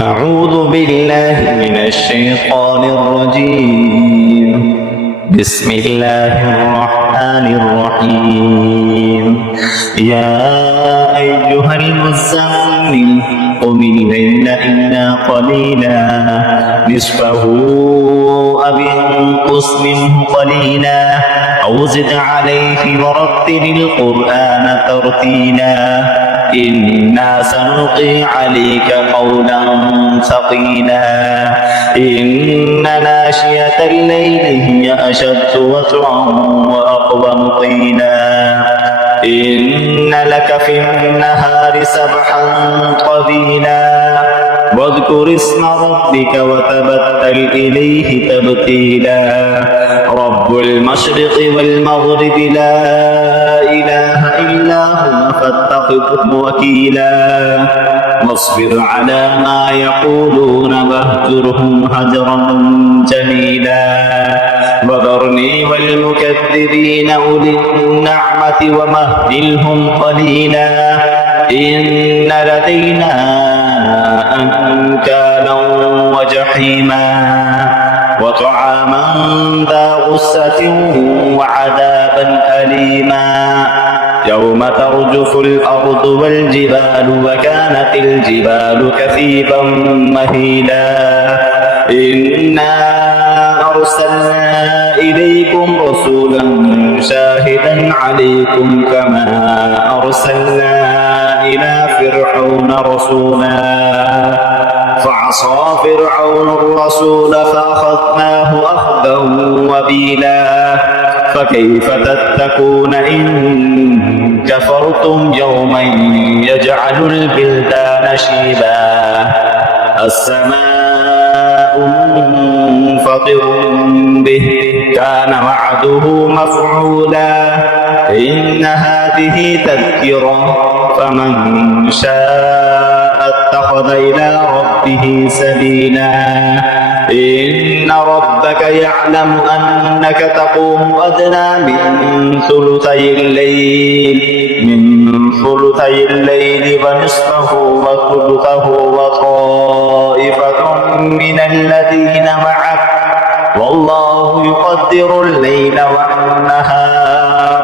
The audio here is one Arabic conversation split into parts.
أعوذ بالله من الشيطان الرجيم. بسم الله الرحمن الرحيم. يا أيها المزمل قم الليل إلا قليلا نصفه أو انقص منه قليلا أو زد عليه ورتل القرآن ترتيلا إنا سنلقي عليك قولا ثقيلا إن ناشئة الليل هي أشد وطئا وأقوم قيلا إن لك في النهار سبحا طويلا واذكر اسم ربك وتبتل إليه تبتيلا رب المشرق والمغرب لا إله إلا هو فاتخذه وكيلا واصبر على ما يقولون واهجرهم هجرا جميلا وذرني والمكذبين أولي النعمة ومهلهم قليلا إن لدينا أنكالا وجحيما وطعاما ذا غصة وعذابا أليما يوم ترجف الأرض والجبال وكانت الجبال كثيبا مهيلا إنا أرسلنا إليكم رسولا شاهدا عليكم كما أرسلنا إلى فرعون رسولا فعصى فرعون الرسول فأخذناه أخذا وبيلا فكيف تتقون إن كفرتم يوما يجعل البلدان شيبا السماء منفطر به كان وعده مفعولا إن هذه تذكرة فمن شاء اتخذ إلى ربه سبيلا إن ربك يعلم أنك تقوم أدنى من ثلثي الليل ونصفه وثلثه وطائفة من الذين معك والله يقدر الليل والنهار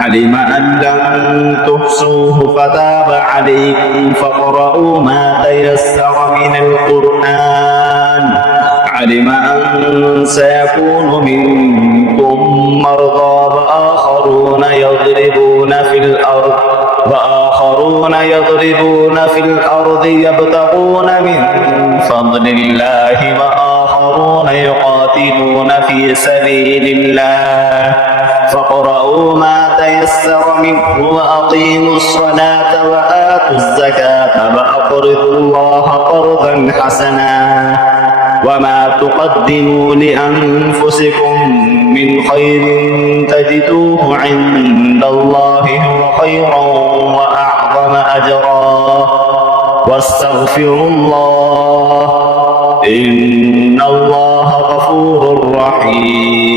علم أن لن تحصوه فتاب عليكم فاقرؤوا ما تيسر من القرآن علم أن سيكون منكم مرضى وآخرون يضربون في الأرض يبتغون من فضل الله وآخرون يقاتلون في سبيل الله فاقرؤوا ما تيسر منه وأقيموا الصلاة وآتوا الزكاة وأقرضوا الله قرضا حسنا وما تقدموا لأنفسكم من خير تجدوه عند الله هو خيرا وأعظم أجرا واستغفروا الله إن الله غفور رحيم.